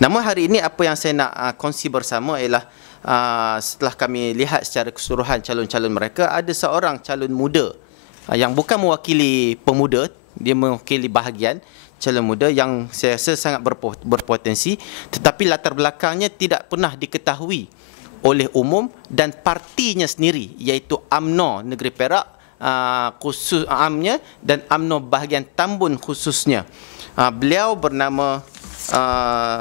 Namun hari ini apa yang saya nak kongsi bersama ialah setelah kami lihat secara keseluruhan calon-calon mereka, ada seorang calon muda yang bukan mewakili pemuda, dia mewakili bahagian calon muda yang saya rasa sangat berpotensi, tetapi latar belakangnya tidak pernah diketahui oleh umum dan partinya sendiri, iaitu UMNO Negeri Perak khusus amnya dan UMNO bahagian Tambun khususnya. Beliau bernama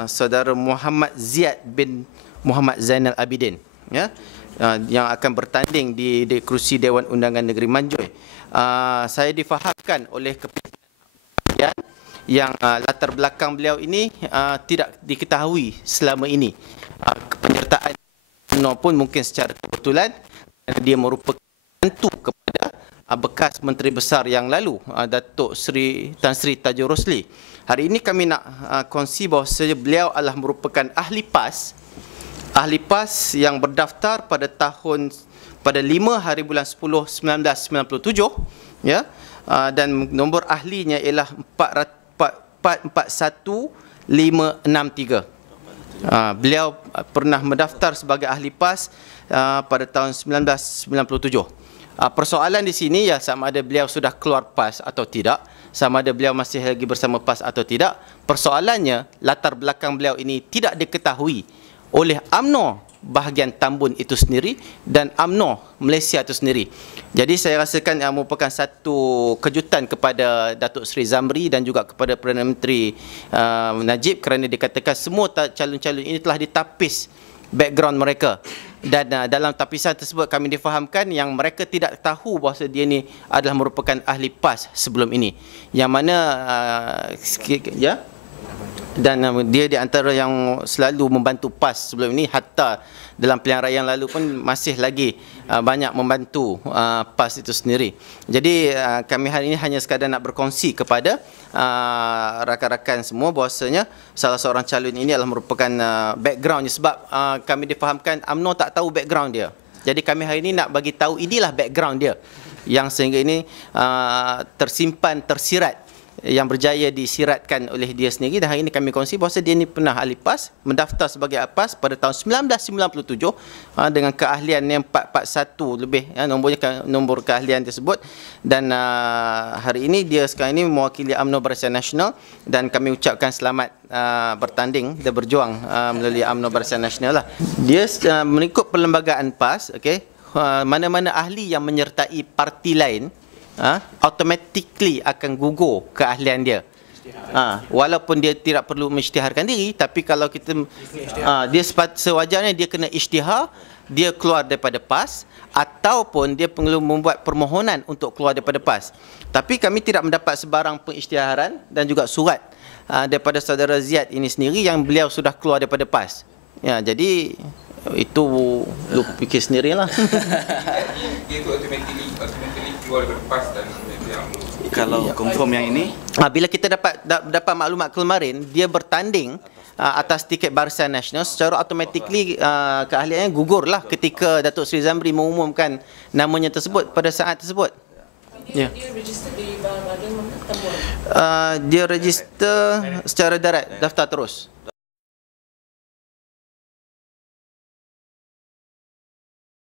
saudara Muhammad Ziyad bin Muhammad Zainal Abidin, ya, yang akan bertanding di kerusi Dewan Undangan Negeri Manjoy. Saya difahamkan oleh kepimpinan yang latar belakang beliau ini tidak diketahui selama ini. Penyertaan UMNO pun mungkin secara kebetulan, dia merupakan bantu kepada bekas Menteri Besar yang lalu, Datuk Seri Tan Sri Tajur Rosli. Hari ini kami nak kongsi bahawa beliau adalah merupakan ahli PAS yang berdaftar pada 5 hari bulan 10 1997, ya, dan nombor ahlinya ialah 441,563. Beliau pernah mendaftar sebagai ahli PAS pada tahun 1997. Persoalan di sini ya sama ada beliau sudah keluar PAS atau tidak, sama ada beliau masih lagi bersama PAS atau tidak. Persoalannya latar belakang beliau ini tidak diketahui oleh UMNO bahagian Tambun itu sendiri dan UMNO Malaysia itu sendiri. Jadi saya rasakan merupakan satu kejutan kepada Datuk Seri Zamri dan juga kepada Perdana Menteri Najib, kerana dikatakan semua calon-calon ini telah ditapis background mereka, dan dalam tapisan tersebut kami difahamkan yang mereka tidak tahu bahawa dia ni adalah merupakan ahli PAS sebelum ini, yang mana ya, dan dia di antara yang selalu membantu PAS sebelum ini, hatta dalam pilihan raya yang lalu pun masih lagi banyak membantu PAS itu sendiri. Jadi kami hari ini hanya sekadar nak berkongsi kepada rakan-rakan semua bahawasanya salah seorang calon ini adalah merupakan backgroundnya, sebab kami difahamkan UMNO tak tahu background dia. Jadi kami hari ini nak bagi tahu inilah background dia yang sehingga ini tersimpan, tersirat, yang berjaya disiratkan oleh dia sendiri. Dan hari ini kami kongsi bahawa dia ni pernah ahli PAS, mendaftar sebagai PAS pada tahun 1997 dengan keahlian yang 441 lebih, nombor keahlian tersebut. Dan hari ini dia sekarang ini mewakili UMNO Barisan Nasional, dan kami ucapkan selamat bertanding dan berjuang melalui UMNO Barisan Nasional lah. Dia mengikut perlembagaan PAS, okey, mana-mana ahli yang menyertai parti lain automatically akan gugur keahlian dia. Walaupun dia tidak perlu mengisytiharkan diri, tapi kalau kita dia sewajarnya dia kena isytihar, dia keluar daripada PAS, ataupun dia perlu membuat permohonan untuk keluar daripada PAS. Tapi kami tidak mendapat sebarang pengisytiharan dan juga surat daripada saudara Ziyad ini sendiri yang beliau sudah keluar daripada PAS. Ya, jadi itu lu fikir sendirilah. Dia tu automatically keluar daripada PAS dan kalau confirm yang ini, bila kita dapat maklumat kemarin dia bertanding atas tiket Barisan Nasional, secara automatically keahliannya gugurlah ketika Datuk Seri Zamri mengumumkan namanya tersebut pada saat tersebut. Dia register di Badan Tambun. Dia register secara darat, daftar terus.